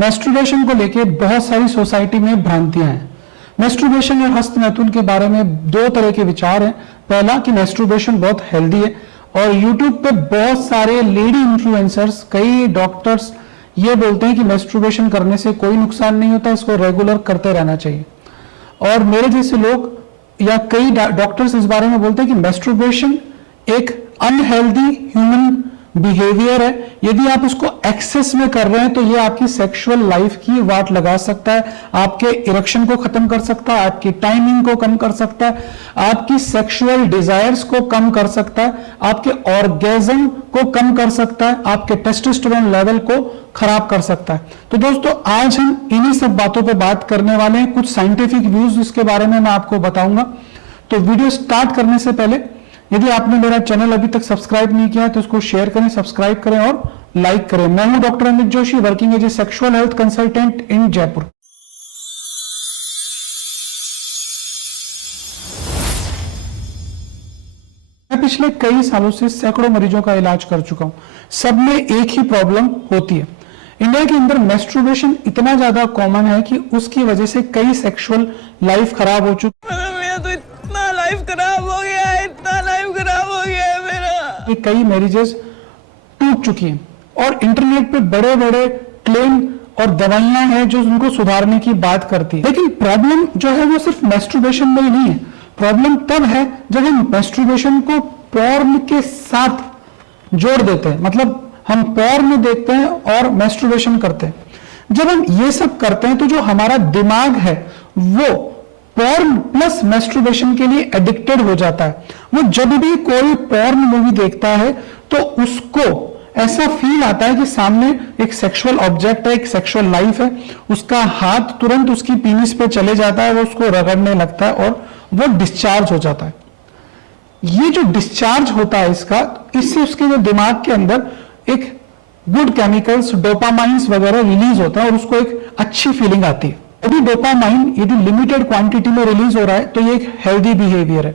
Masturbation को लेके बहुत सारी सोसाइटी में भ्रांतियां हैं। मैस्टरबेशन या हस्त मैथुन के बारे में दो तरह के विचार हैं। पहला कि मैस्टरबेशन बहुत हेल्दी है और यूट्यूब पे बहुत सारे लेडी इन्फ्लुएंसर्स, कई डॉक्टर्स ये बोलते हैं कि मैस्टरबेशन करने से कोई नुकसान नहीं होता, इसको रेगुलर करते रहना चाहिए। और मेरे जैसे लोग या कई डॉक्टर्स इस बारे में बोलते हैं कि मैस्टरबेशन एक अनहेल्दी ह्यूमन बिहेवियर है। यदि आप उसको एक्सेस में कर रहे हैं तो ये आपकी सेक्सुअल लाइफ की वाट लगा सकता है, आपके इरेक्शन को खत्म कर सकता है, आपकी टाइमिंग को कम कर सकता है, आपकी सेक्सुअल डिजायर्स को कम कर सकता है, आपके ऑर्गेज्म को कम कर सकता है, आपके टेस्टोस्टेरोन लेवल को खराब कर सकता है। तो दोस्तों आज हम इन्हीं सब बातों पर बात करने वाले हैं। कुछ साइंटिफिक व्यूज इसके बारे में मैं आपको बताऊंगा। तो वीडियो स्टार्ट करने से पहले यदि आपने मेरा चैनल अभी तक सब्सक्राइब नहीं किया है तो इसको शेयर करें, सब्सक्राइब करें और लाइक करें। मैं हूं doctor Amit Joshi, working as a sexual health consultant in Jaipur. मैं पिछले कई सालों से सैकड़ों मरीजों का इलाज कर चुका हूं। सब में एक ही प्रॉब्लम होती है। इंडिया के अंदर मैस्टरबेशन इतना ज्यादा कॉमन है कि उसकी वजह से कई सेक्सुअल लाइफ खराब हो चुकी है। तो इतना लाइफ खराब हो गया है, इतना लाइफ खराब हो गया है मेरा। कई मैरिजेस टूट चुकी हैं और इंटरनेट पे बड़े बड़े क्लेम और दवाइयां हैं जो उनको सुधारने की बात करती है। लेकिन प्रॉब्लम जो है वो सिर्फ मैस्टरबेशन में ही नहीं है। प्रॉब्लम तब है जब हम मैस्टरबेशन को पॉर्न के साथ जोड़ देते हैं। मतलब हम पॉर्न देखते हैं और मैस्टरबेशन करते हैं। जब हम ये सब करते हैं तो जो हमारा दिमाग है वो पॉर्न प्लस मैस्टरबेशन के लिए एडिक्टेड हो जाता है। वो जब भी कोई पॉर्न मूवी देखता है तो उसको ऐसा फील आता है कि सामने एक सेक्सुअल ऑब्जेक्ट है, एक सेक्सुअल लाइफ है। उसका हाथ तुरंत उसकी पीनिस पे चले जाता है, वो उसको रगड़ने लगता है और वो डिस्चार्ज हो जाता है। ये जो डिस्चार्ज होता है इससे उसके जो दिमाग के अंदर एक गुड केमिकल्स, डोपामाइंस वगैरह रिलीज होता है और उसको एक अच्छी फीलिंग आती है। यदि डोपामाइन यदि लिमिटेड क्वांटिटी में रिलीज हो रहा है तो ये एक हेल्दी बिहेवियर है।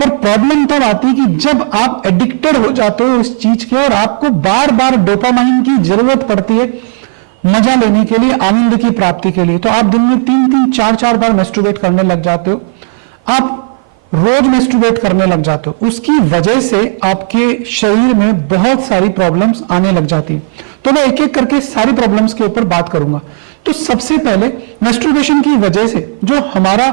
पर प्रॉब्लम तब आती है कि जब आप एडिक्टेड हो जाते हो इस चीज के और आपको बार बार डोपामाइन की जरूरत पड़ती है मजा लेने के लिए, आनंद की प्राप्ति के लिए, तो आप दिन में 3-3, 4-4 बार मैस्टरबेट करने लग जाते हो। आप रोज मैस्टरबेट करने लग जाते हो। उसकी वजह से आपके शरीर में बहुत सारी प्रॉब्लम्स आने लग जाती है। तो मैं एक एक करके सारी प्रॉब्लम्स के ऊपर बात करूंगा। तो सबसे पहले मैस्टरबेशन की वजह से जो हमारा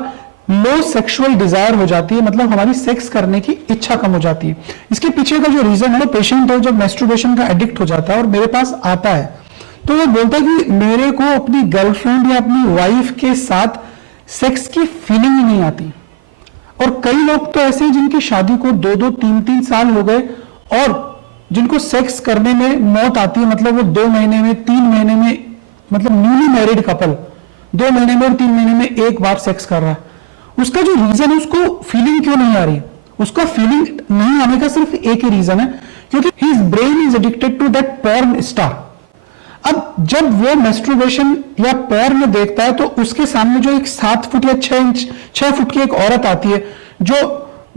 लो सेक्सुअल डिजायर हो जाती है, मतलब हमारी सेक्स करने की इच्छा कम हो जाती है। इसके पीछे का जो रीजन है, पेशेंट है जब मैस्टरबेशन का एडिक्ट हो जाता है और मेरे पास आता है तो वो बोलता है कि मेरे को अपनी गर्लफ्रेंड या अपनी वाइफ के साथ सेक्स की फीलिंग ही नहीं आती। और कई लोग तो ऐसे हैं जिनकी शादी को 2-2, 3-3 साल हो गए और जिनको सेक्स करने में मौत आती है। मतलब वो 2 महीने में, 3 महीने में, मतलब न्यूली मैरिड कपल 2 महीने में और 3 महीने में एक बार सेक्स कर रहा है। उसका जो रीजन है, उसको फीलिंग क्यों नहीं आ रही? उसका फीलिंग नहीं आने का सिर्फ एक ही रीजन है, क्योंकि his brain is addicted to that porn star. अब जब वो मैस्टरबेशन या पॉर्न देखता है तो उसके सामने जो एक 7 फुट या 6 फुट की एक औरत आती है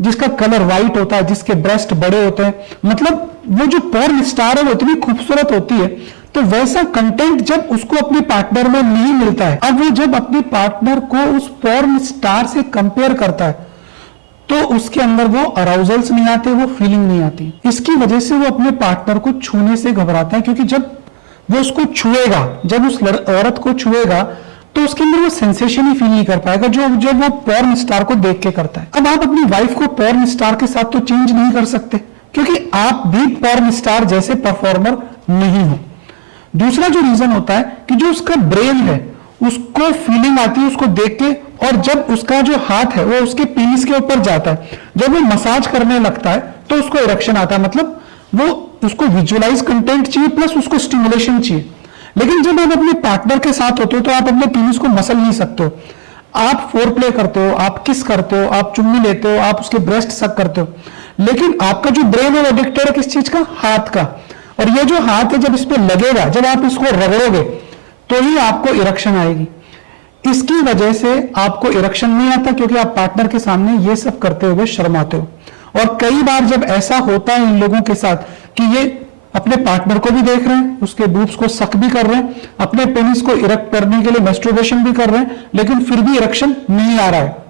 जिसका कलर व्हाइट होता है, जिसके ब्रेस्ट बड़े होते हैं, मतलब वो जो पॉर्न स्टार है वो इतनी खूबसूरत होती है। तो वैसा कंटेंट जब उसको अपने पार्टनर में नहीं मिलता है, अब वो जब अपने पार्टनर को उस पॉर्न स्टार से कंपेयर करता है तो उसके अंदर वो अराउजल्स नहीं आते, वो फीलिंग नहीं आती। इसकी वजह से वो अपने पार्टनर को छूने से घबराता है, क्योंकि जब वो उसको छुएगा, जब उस औरत को छुएगा तो उसके अंदर वो सेंसेशन ही फील नहीं कर पाएगा जो वो पॉर्न स्टार को देख के करता है। अब आप अपनी वाइफ को पॉर्न स्टार के साथ तो चेंज नहीं कर सकते, क्योंकि आप भी पॉर्न स्टार जैसे परफॉर्मर नहीं हो। दूसरा जो रीजन होता है कि जो उसका ब्रेन है उसको फीलिंग आती है उसको देख के, और जब उसका जो हाथ है वो उसके पीनिस के ऊपर जाता है, जब वो मसाज करने लगता है तो उसको इरेक्शन आता है। मतलब वो उसको विजुअलाइज कंटेंट चाहिए प्लस उसको स्टिमुलेशन चाहिए। लेकिन जब आप अपने पार्टनर के साथ होते हो तो आप अपने पीनिस को मसल नहीं सकते हो। आप फोर प्ले करते हो, आप किस करते हो, आप चुम्मी लेते हो, आप उसके ब्रेस्ट सक करते हो, लेकिन आपका जो ब्रेन है वो एडिक्टेड है किस चीज का? हाथ का। और ये जो हाथ है जब इस पे लगेगा, जब आप इसको रगड़ोगे तो ही आपको इरेक्शन आएगी। इसकी वजह से आपको इरेक्शन नहीं आता क्योंकि आप पार्टनर के सामने ये सब करते हुए शर्माते हो। और कई बार जब ऐसा होता है इन लोगों के साथ कि ये अपने पार्टनर को भी देख रहे हैं, उसके बूब्स को सक भी कर रहे हैं, अपने पेनिस को इरेक्ट करने के लिए मैस्टरबेशन भी कर रहे हैं, लेकिन फिर भी इरेक्शन नहीं आ रहा है।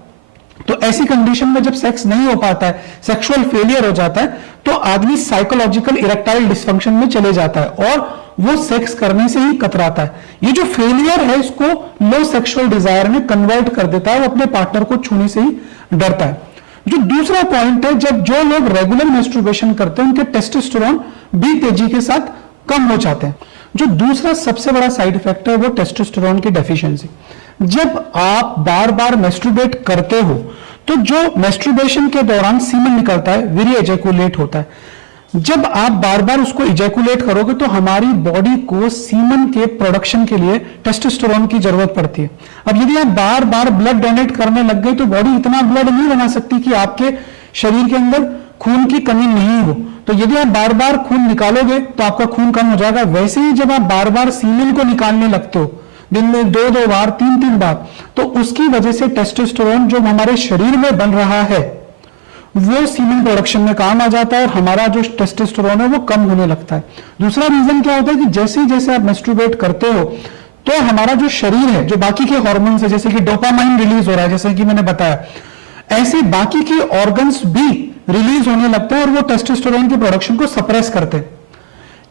तो ऐसी कंडीशन में जब सेक्स नहीं हो पाता है, सेक्सुअल फेलियर हो जाता है, तो आदमी साइकोलॉजिकल इरेक्टाइल डिस्फंक्शन में चले जाता है और वो सेक्स करने से ही कतराता है। ये जो फेलियर है इसको लो सेक्सुअल डिजायर में कन्वर्ट कर देता है, वो अपने पार्टनर को छूने से ही डरता है। जो दूसरा पॉइंट है, जब जो लोग रेगुलर मैस्टरबेशन करते हैं उनके टेस्टोस्टेरोन भी तेजी के साथ कम हो जाते हैं। जो दूसरा सबसे बड़ा साइड इफेक्ट है वो टेस्टोस्टेरोन की डेफिशिएंसी। जब आप बार बार मैस्टरबेट करते हो तो जो मैस्टरबेशन के दौरान सीमन निकलता है, वीर्य एजैकुलेट होता है। जब आप बार बार उसको इजैकुलेट करोगे तो हमारी बॉडी को सीमन के प्रोडक्शन के लिए टेस्टोस्टेरोन की जरूरत पड़ती है। अब यदि आप बार बार ब्लड डोनेट करने लग गए तो बॉडी इतना ब्लड नहीं बना सकती कि आपके शरीर के अंदर खून की कमी नहीं हो। तो यदि आप बार बार खून निकालोगे तो आपका खून कम हो जाएगा। वैसे ही जब आप बार बार सीमन को निकालने लगते हो, दिन में 2-2 बार, 3-3 बार, तो उसकी वजह से टेस्टोस्टेरोन जो हमारे शरीर में बन रहा है वो सीमेन प्रोडक्शन में काम आ जाता है और हमारा जो टेस्टोस्टेरोन है वो कम होने लगता है। दूसरा रीजन क्या होता है कि जैसे जैसे आप मैस्टरबेट करते हो तो हमारा जो शरीर है, जो बाकी के हार्मोन्स है, जैसे कि डोपामाइन रिलीज हो रहा है, जैसे कि मैंने बताया, ऐसे बाकी के ऑर्गन्स भी रिलीज होने लगते हैं और वो टेस्टोस्टेरोन की प्रोडक्शन को सप्रेस करते हैं।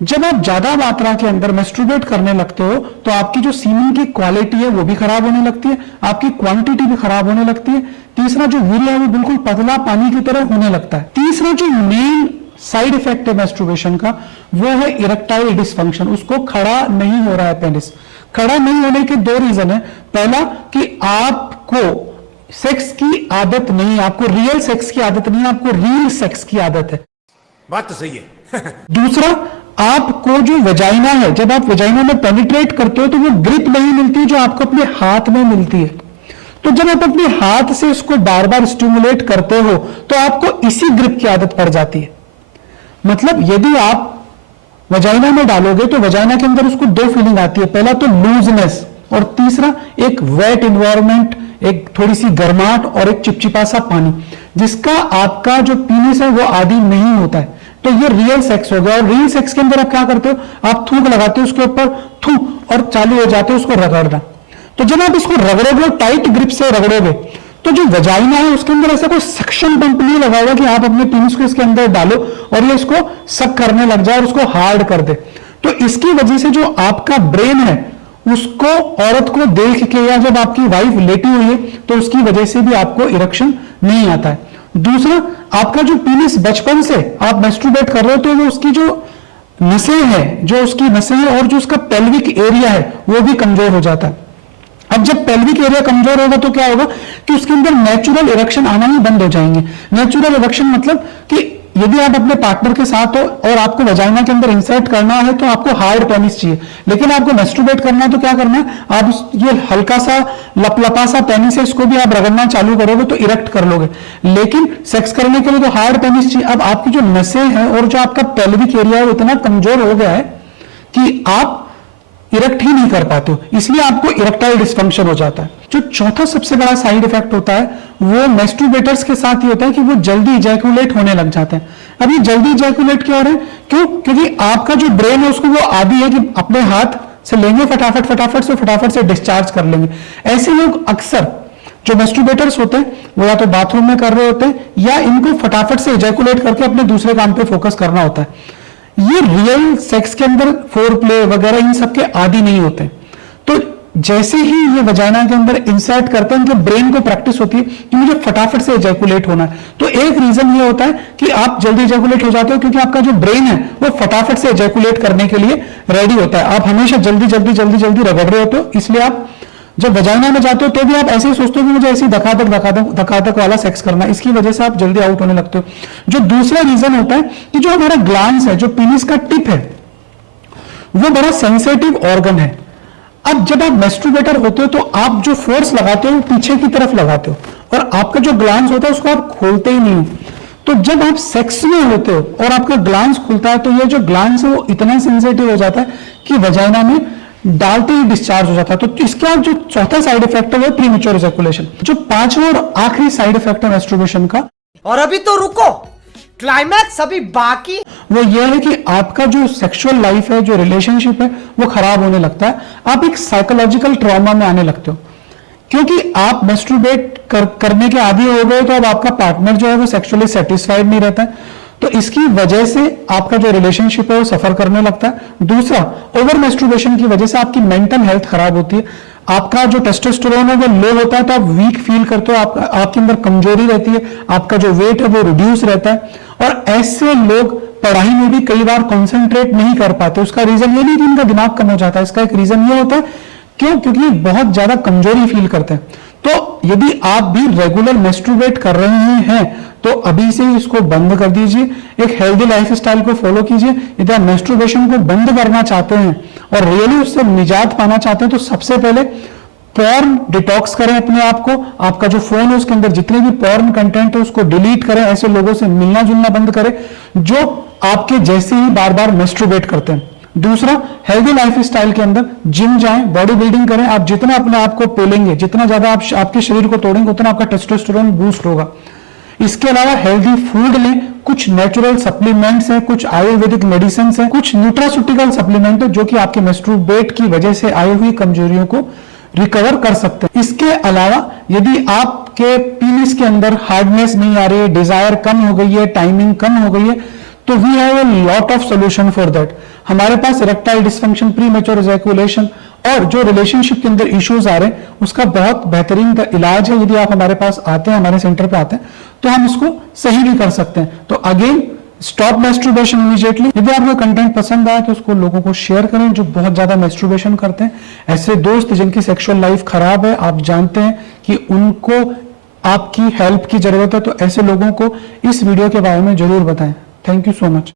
जब आप ज्यादा मात्रा के अंदर मैस्टरबेट करने लगते हो तो आपकी जो सीमेन की क्वालिटी है वो भी खराब होने लगती है, आपकी क्वांटिटी भी खराब होने लगती है। तीसरा जो वीर्य है वो बिल्कुल पतला पानी की तरह होने लगता है। तीसरा जो मेन साइड इफेक्ट है मैस्टरबेशन का वो है इरेक्टाइल डिसफंक्शन। उसको खड़ा नहीं हो रहा है पेनिस। खड़ा नहीं होने के 2 रीजन है। पहला कि आपको सेक्स की आदत नहीं है, आपको रियल सेक्स की आदत नहीं है, आपको रील सेक्स की आदत है। बात तो सही है। दूसरा, आपको जो वेजाइना है, जब आप वेजाइना में पेनिट्रेट करते हो तो वो ग्रिप नहीं मिलती जो आपको अपने हाथ में मिलती है। तो जब आप अपने हाथ से उसको बार बार स्टिमुलेट करते हो तो आपको इसी ग्रिप की आदत पड़ जाती है। मतलब यदि आप वेजाइना में डालोगे तो वेजाइना के अंदर उसको 2 फीलिंग आती है। पहला तो लूजनेस और तीसरा एक वेट इन्वायरमेंट, एक थोड़ी सी गर्माहट और एक चिपचिपा सा पानी, जिसका आपका जो पीनिस है वो आदी नहीं होता है। तो ये रियल सेक्स हो गया। और रियल सेक्स के अंदर आप क्या करते हो, आप थूक लगाते हो उसके ऊपर, थू और चालू हो जाते हो उसको रगड़ना। तो जब आप इसको रगड़ोगे, टाइट ग्रिप से रगड़ोगे, तो जो वजाइना है उसके अंदर ऐसा कोई सक्शन पंप नहीं लगा हुआ कि आप अपने पीनिस को इसके अंदर डालो और ये इसको सक करने लग जाए और उसको हार्ड कर दे। तो इसकी वजह से जो आपका ब्रेन है उसको, औरत को देख के, या जब आपकी वाइफ लेटी हुई है तो उसकी वजह से भी आपको इरेक्शन नहीं आता है। दूसरा, आपका जो पीनिस बचपन से आप मैस्टरबेट कर रहे हो तो वो उसकी जो नसें हैं, जो उसकी नसें हैं और जो उसका पेल्विक एरिया है वो भी कमजोर हो जाता है। अब जब पेल्विक एरिया कमजोर होगा तो क्या होगा कि उसके अंदर नेचुरल इरेक्शन आना ही बंद हो जाएंगे। नेचुरल इरेक्शन मतलब कि यदि आप अपने पार्टनर के साथ हो और आपको वजाइना के अंदर इंसर्ट करना है तो आपको हार्ड पेनिस चाहिए, लेकिन आपको मैस्टरबेट करना है तो क्या करना है, आप ये हल्का सा लपलपा सा पेनिस है, इसको भी आप रगड़ना चालू करोगे तो इरेक्ट कर लोगे। लेकिन सेक्स करने के लिए तो हार्ड पेनिस चाहिए। अब आपकी जो नसें हैं और जो आपका पेल्विक एरिया है वो इतना कमजोर हो गया है कि आप इरेक्ट ही नहीं कर पाते हो, इसलिए आपको इरेक्टाइल डिसफंक्शन हो जाता है। जो चौथा सबसे बड़ा साइड इफेक्ट होता है वो मैस्टरबेटर्स के साथ ही होता है कि वो जल्दी इजैकुलेट होने लग जाते हैं। अब ये जल्दी इजैकुलेट क्यों हो रहे हैं? क्यों? क्योंकि आपका जो ब्रेन है उसको वो आदी है कि अपने हाथ से लेंगे फटाफट से डिस्चार्ज कर लेंगे। ऐसे लोग अक्सर जो मैस्टरबेटर्स होते हैं वो या तो बाथरूम में कर रहे होते हैं या इनको फटाफट से इजैकुलेट करके अपने दूसरे काम पे फोकस करना होता है। ये रियल सेक्स के अंदर फोर प्ले वगैरह इन सब के आदी नहीं होते। तो जैसे ही ये वजाइना के अंदर इंसर्ट करते हैं, इनके ब्रेन को प्रैक्टिस होती है कि मुझे फटाफट से इजैकुलेट होना है। तो एक रीजन ये होता है कि आप जल्दी इजैकुलेट हो जाते हो क्योंकि आपका जो ब्रेन है वो फटाफट से इजैकुलेट करने के लिए रेडी होता है। आप हमेशा जल्दी रगड़ रहे होते हो, इसलिए आप जब वजाइना में जाते हो तो भी आप ऐसे ही सोचते हो कि मुझे ऐसी धकाधक वाला सेक्स करना है, इसकी वजह से आप जल्दी आउट होने लगते हो। जो दूसरा रीजन होता है कि जो हमारा ग्लैंड्स है, जो पीनिस का टिप है, वो बड़ा सेंसिटिव ऑर्गन है। अब जब आप मैस्टरबेटर होते हो तो आप जो फोर्स लगाते हो पीछे की तरफ लगाते हो और आपका जो ग्लैंड्स होता है उसको आप खोलते ही नहीं हो। तो जब आप सेक्स में होते हो और आपका ग्लैंड्स खुलता है तो ये जो ग्लैंड्स है वो इतना सेंसिटिव हो जाता है कि वजाइना में डालते ही डिस्चार्ज हो जाता है। तो इसका जो चौथा साइड इफेक्ट है वो प्रीमेच्योर इजैकुलेशन। जो पांचवा और आखिरी साइड इफेक्ट है मैस्टरबेशन का, और अभी तो रुको, क्लाइमैक्स अभी बाकी। वो ये है कि आपका जो सेक्सुअल लाइफ है, जो रिलेशनशिप है, वो खराब होने लगता है। आप एक साइकोलॉजिकल ट्रॉमा में आने लगते हो, क्योंकि आप मेस्ट्रुबेट करने के आदी हो गए, तो अब आपका पार्टनर जो है वो सेक्सुअली सेटिस्फाइड नहीं रहता है, तो इसकी वजह से आपका जो रिलेशनशिप है वो सफर करने लगता है। दूसरा, ओवर मेस्ट्रुबेशन की वजह से आपकी मेंटल हेल्थ खराब होती है, आपका जो टेस्टोस्टेरोन है वो लो होता है, तो आप वीक फील करते हो, आपके अंदर कमजोरी रहती है, आपका जो वेट है वो रिड्यूस रहता है, और ऐसे लोग पढ़ाई में भी कई बार कॉन्सेंट्रेट नहीं कर पाते। उसका रीजन ये नहीं कि इनका दिमाग कम हो जाता है, इसका एक रीजन ये होता है क्यों, क्योंकि बहुत ज्यादा कमजोरी फील करते हैं। तो यदि आप भी रेगुलर मेस्ट्रुबेट कर रहे हैं तो अभी से ही इसको बंद कर दीजिए, एक हेल्दी लाइफस्टाइल को फॉलो कीजिए। यदि आप मेस्ट्रुबेशन को बंद करना चाहते हैं और रियली उससे निजात पाना चाहते हैं, तो सबसे पहले पॉर्न डिटॉक्स करें अपने आप को। आपका जो फोन है उसके अंदर जितने भी पॉर्न कंटेंट है उसको डिलीट करें, ऐसे लोगों से मिलना जुलना बंद करें जो आपके जैसे ही बार बार मेस्ट्रुबेट करते हैं। दूसरा, हेल्दी लाइफस्टाइल के अंदर जिम जाएं, बॉडी बिल्डिंग करें। आप जितना अपने आप को पेलेंगे, जितना ज्यादा आप आपके शरीर को तोड़ेंगे, उतना आपका टेस्टोस्टेरोन बूस्ट होगा। इसके अलावा हेल्दी फूड लें, कुछ नेचुरल सप्लीमेंट्स हैं, कुछ आयुर्वेदिक मेडिसिन हैं, कुछ न्यूट्रास्यूटिकल सप्लीमेंट है जो कि आपके मेस्ट्रुबेट की वजह से आई हुई कमजोरियों को रिकवर कर सकते हैं। इसके अलावा यदि आपके पीनिस के अंदर हार्डनेस नहीं आ रही है, डिजायर कम हो गई है, टाइमिंग कम हो गई है, तो we have a lot of solution for that. हमारे पास इरेक्टाइल डिस्फंक्शन, प्रीमेच्योर इजैकुलेशन और जो रिलेशनशिप के अंदर इश्यूज आ रहे हैं उसका बहुत बेहतरीन इलाज है। यदि आप हमारे पास आते हैं, हमारे सेंटर पे आते हैं, तो हम इसको सही भी कर सकते हैं। तो अगेन, स्टॉप मेस्ट्रुबेशन इमीडिएटली। यदि आपको कंटेंट पसंद आया तो उसको लोगों को शेयर करें जो बहुत ज्यादा मेस्ट्रुबेशन करते हैं। ऐसे दोस्त जिनकी सेक्सुअल लाइफ खराब है, आप जानते हैं कि उनको आपकी हेल्प की जरूरत है, तो ऐसे लोगों को इस वीडियो के बारे में जरूर बताएं। Thank you so much.